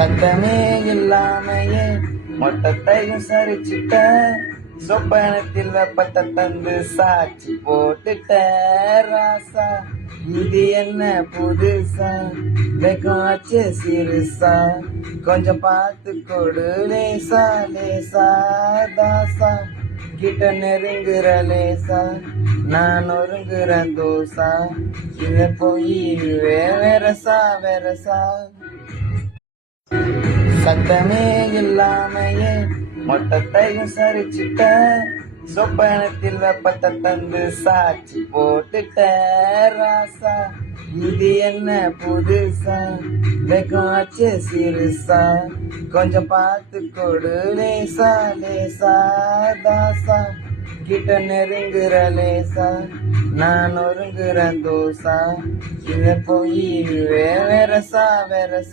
சத்தமே இல்லாமையே மொத்தத்தையும் சரிச்சிட்ட, சொப்பனத்தில் வெப்பத்தை தந்து சாட்சி போட்டுட்ட ராசா. இது என்ன புதுசா வெக்கம் வச்சு சிறுசா, கொஞ்சம் பார்த்து கொடு லேசா லேசா தாசா. கிட்ட நெருங்குற லேசா நான் ஒருங்குறேன் தோசா, இத போய் வேறசா வேறசா. சத்தமே இல்லாமையே மொத்தத்தையும் சரிச்சிட்ட, சொப்பனத்தில் வெப்பத்தை தந்து சாட்சி போட்டுட்ட ராசா. இது என்ன புதுசா வெக்கம் வச்சு சிறுசா, கொஞ்சம் பார்த்து கொடு லேசா லேசா தாசா. கிட்ட நெருங்குற லேசா நான் ஒருங்குறேன் தோசா, இத போய் வேறசா வேறசா.